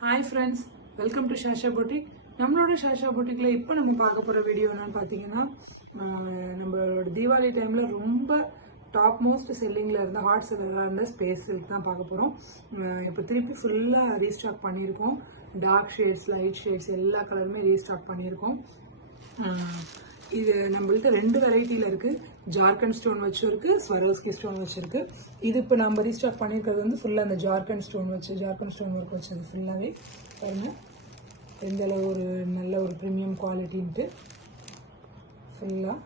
Hi friends, welcome to Shasha Boutique. நம்மளோட ஷாஷா பூட்டிக்ல இப்போ நம்ம பார்க்க போகிற வீடியோ என்னன்னு பார்த்தீங்கன்னா நம்மளோட தீபாவளி டைமில் ரொம்ப டாப் மோஸ்ட் செல்லிங்கில் இருந்த ஹாட் செல்லராக இருந்த ஸ்பேஸ் சில்க் தான் பார்க்க போகிறோம். இப்போ திருப்பி ஃபுல்லாக ரீஸ்டாக் பண்ணியிருக்கோம். டார்க் ஷேட்ஸ், லைட் ஷேட்ஸ் எல்லா கலருமே ரீஸ்டாக் பண்ணியிருக்கோம். இது நம்மள்ட்ட ரெண்டு வெரைட்டியில் இருக்குது. ஜார்க்கண்ட் ஸ்டோன் வச்சும் இருக்குது, ஸ்வரோஸ்கி ஸ்டோன் வச்சுருக்கு. இது இப்போ நம்ம ரீஸ்டாக் பண்ணியிருக்கிறது வந்து ஃபுல்லாக அந்த ஜார்க்கண்ட் ஸ்டோன் ஒர்க் வச்சது ஃபுல்லாகவே பாருங்கள். எந்த அளவு ஒரு நல்ல ஒரு ப்ரீமியம் குவாலிட்டின்ட்டு ஃபுல்லாக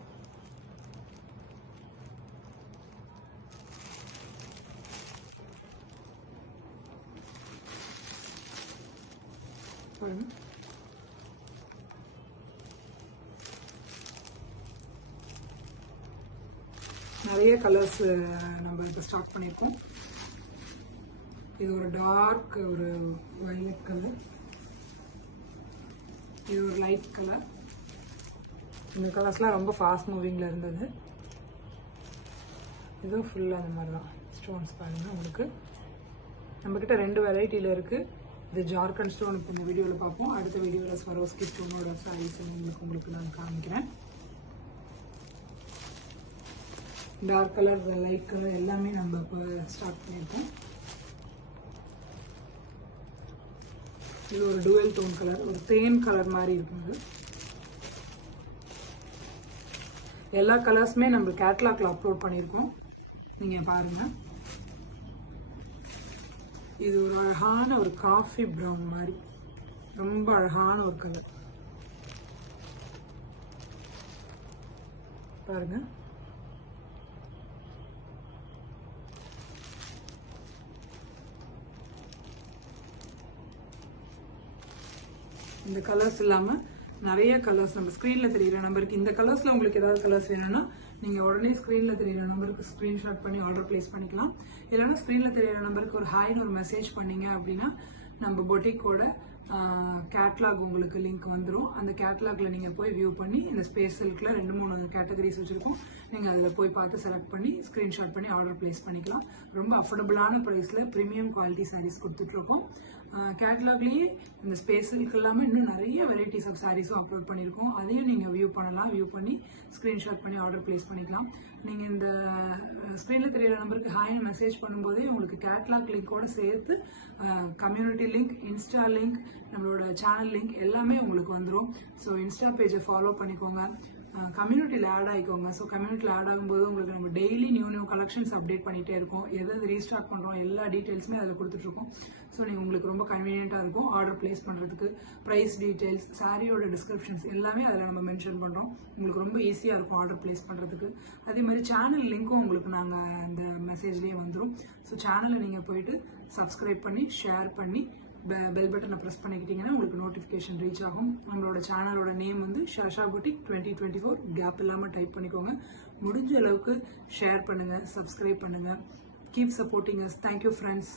நிறைய கலர்ஸ் நம்ம இப்போ ஸ்டார்ட் பண்ணியிருக்கோம். இது ஒரு டார்க் ஒரு வயலட் கலர், இது ஒரு லைட் கலர். இந்த கலர்ஸ்லாம் ரொம்ப ஃபாஸ்ட் மூவிங்கில் இருந்தது. இதுவும் ஃபுல்லாக அந்த மாதிரி தான் ஸ்டோன்ஸ் பாருங்கள். உங்களுக்கு நம்மக்கிட்ட ரெண்டு வெரைட்டியில் இருக்குது. இது ஜார்க்கண்ட் ஸ்டோன் இப்போ இந்த வீடியோவில் பார்ப்போம். அடுத்த வீடியோவில் ஸ்வரோஸ்கி ஸ்டோனோட சாரீஸ் உங்களுக்கு நான் காமிக்கிறேன். டார்க் கலர், லைட் கலர் எல்லாமே நம்ம இப்போ ஸ்டார்ட் பண்ணியிருக்கோம். இது ஒரு டுவெல் டோன் கலர், ஒரு தேன் கலர் மாதிரி இருக்குது. எல்லா கலர்ஸுமே நம்ம கேட்லாக்ல அப்லோட் பண்ணியிருக்கோம், நீங்கள் பாருங்கள். இது ஒரு அழகான ஒரு காஃபி ப்ரௌன் மாதிரி ரொம்ப அழகான ஒரு கலர் பாருங்கள். இந்த கலர்ஸ் இல்லாமல் நிறைய கலர்ஸ் நம்ம ஸ்க்ரீனில் தெரியிற நம்பருக்கு, இந்த கலர்ஸில் உங்களுக்கு ஏதாவது கலர்ஸ் வேணும்னா நீங்கள் உடனே ஸ்க்ரீனில் தெரியிற நம்பருக்கு ஸ்க்ரீன்ஷாட் பண்ணி ஆர்டர் ப்ளேஸ் பண்ணிக்கலாம். இல்லைன்னா ஸ்க்ரீனில் தெரியிற நம்பருக்கு ஒரு ஹாய்னு ஒரு மெசேஜ் பண்ணிங்க அப்படின்னா நம்ம பொட்டிக்கோட கேட்லாக் உங்களுக்கு லிங்க் வந்துடும். அந்த கேட்லாகில் நீங்கள் போய் வியூ பண்ணி இந்த ஸ்பேஸ் சில்கில் 2-3 கேட்டகரிஸ் வச்சுருக்கோம். நீங்கள் அதில் போய் பார்த்து செலக்ட் பண்ணி ஸ்க்ரீன்ஷாட் பண்ணி ஆர்டர் ப்ளேஸ் பண்ணிக்கலாம். ரொம்ப அஃபோர்டபுளான ப்ரைஸில் ப்ரீமியம் குவாலிட்டி சாரீஸ் கொடுத்துட்ருக்கோம். கேட்லாக்லேயே இந்த ஸ்பேஸ் சில்க் இல்லாமல் இன்னும் நிறைய வெரைட்டிஸ் ஆஃப் சாரீஸும் அப்லோட் பண்ணியிருக்கோம். அதையும் நீங்கள் வியூ பண்ணலாம். வியூ பண்ணி ஸ்க்ரீன்ஷாட் பண்ணி ஆர்டர் ப்ளேஸ் பண்ணிக்கலாம். நீங்கள் இந்த ஸ்க்ரீனில் தெரியிற நம்பருக்கு ஹாய்னு மெசேஜ் பண்ணும்போதே உங்களுக்கு கேட்லாக் லிங்கோடு சேர்த்து கம்யூனிட்டி லிங்க், இன்ஸ்டா லிங்க், நம்மளோட சேனல் லிங்க் எல்லாமே உங்களுக்கு வந்துடும். ஸோ இன்ஸ்டா பேஜை ஃபாலோ பண்ணிக்கோங்க, கம்யூனிட்டியில் ஆட் ஆகிக்கோங்க. ஸோ கம்யூனிட்டியில் ஆட் ஆகும்போது உங்களுக்கு நம்ம டெய்லி நியூ கலெக்ஷன்ஸ் அப்டேட் பண்ணிகிட்டே இருக்கோம். எதாவது ரீஸ்டாக் பண்ணுறோம் எல்லா டீட்டெயில்ஸுமே அதில் கொடுத்துட்ருக்கோம். ஸோ நீங்கள் உங்களுக்கு ரொம்ப கன்வீனியண்ட்டாக இருக்கும் ஆர்டர் ப்ளேஸ் பண்ணுறதுக்கு. ப்ரைஸ் டீட்டெயில்ஸ், சாரியோட டிஸ்கிரிப்ஷன்ஸ் எல்லாமே அதில் நம்ம மென்ஷன் பண்ணுறோம். உங்களுக்கு ரொம்ப ஈஸியாக இருக்கும் ஆர்டர் ப்ளேஸ் பண்ணுறதுக்கு. அதே மாதிரி சேனல் லிங்க்கும் உங்களுக்கு நாங்கள் அந்த மெசேஜ்லேயே வந்துடும். ஸோ சேனலை நீங்கள் போயிட்டு சப்ஸ்கிரைப் பண்ணி ஷேர் பண்ணி பெல் பட்டனை ப்ரெஸ் பண்ணிக்கிட்டிங்கன்னா உங்களுக்கு நோட்டிஃபிகேஷன் ரீச் ஆகும். நம்மளோட சேனலோட நேம் வந்து ஷாஷா பூட்டிக் 2024. கேப் இல்லாமல் டைப் பண்ணிக்கோங்க. முடிஞ்ச அளவுக்கு ஷேர் பண்ணுங்கள், சப்ஸ்கிரைப் பண்ணுங்கள். Keep supporting us. Thank you friends.